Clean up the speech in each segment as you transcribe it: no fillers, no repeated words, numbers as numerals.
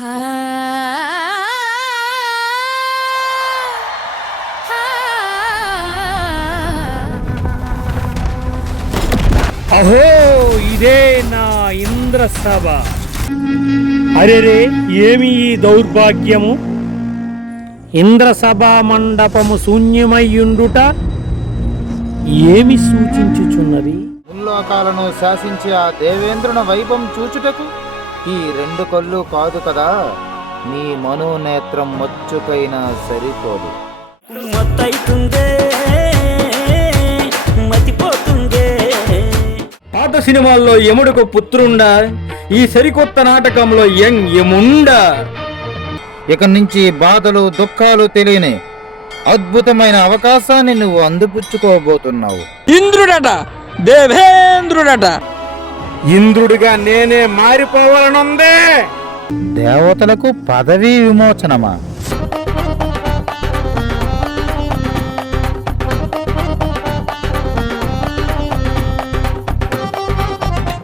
అహో, ఇదే నా ఇంద్రసభ. అరెరే, ఏమి ఈ దౌర్భాగ్యము! ఇంద్రసభా మండపము శూన్యమయ్యుండుట ఏమి సూచించుచున్నది? ముల్లోకాలను శాసించే ఆ దేవేంద్రుని వైభవం చూచుటకు ఈ రెండు కళ్ళు కాదు కదా, నీ మనోనేత్రం మచ్చుకైనా సరిపోదు. పాత సినిమాల్లో యముడుకు పుత్రుండా, ఈ సరికొత్త నాటకంలో యముండా. ఇక నుంచి బాధలు దుఃఖాలు తెలియని అద్భుతమైన అవకాశాన్ని నువ్వు అందిపుచ్చుకోబోతున్నావు. ఇంద్రుడట, దేవేంద్రుడట. ఇంద్రుడిగా నేనే మారిపోవాలనుందే. దేవతలకు పదవీ విమోచనమా?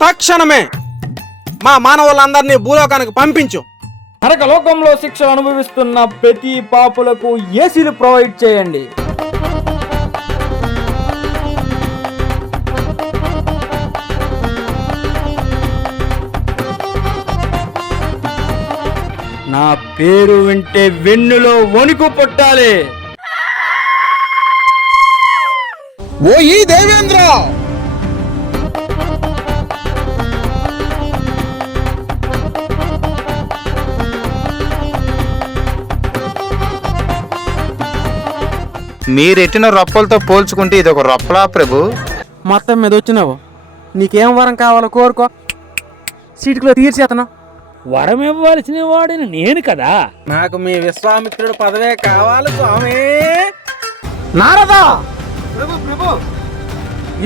తక్షణమే మా మానవులందరినీ భూలోకానికి పంపించు. నరకలోకంలో శిక్ష అనుభవిస్తున్న ప్రతి పాపులకు ఏసీలు ప్రొవైడ్ చేయండి. నా పేరు వింటే వెన్నులో వణుకు పుట్టాలి. ఓ ఈ దేవేంద్ర, మీరెట్టిన రొప్పలతో పోల్చుకుంటే ఇది ఒక రొప్పలా ప్రభు? మొత్తం మీద వచ్చినావు. నీకేం వరం కావాలో కోరుకో, సీటులో తీర్చేతను. వరం ఇవ్వాల్సిన వాడిని నేను కదా. నాకు మీ విశ్వామిత్రుడు పదవే కావాలి స్వామి. నారదా, ప్రభు ప్రభు,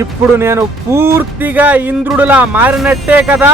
ఇప్పుడు నేను పూర్తిగా ఇంద్రుడిలా మారినట్టే కదా?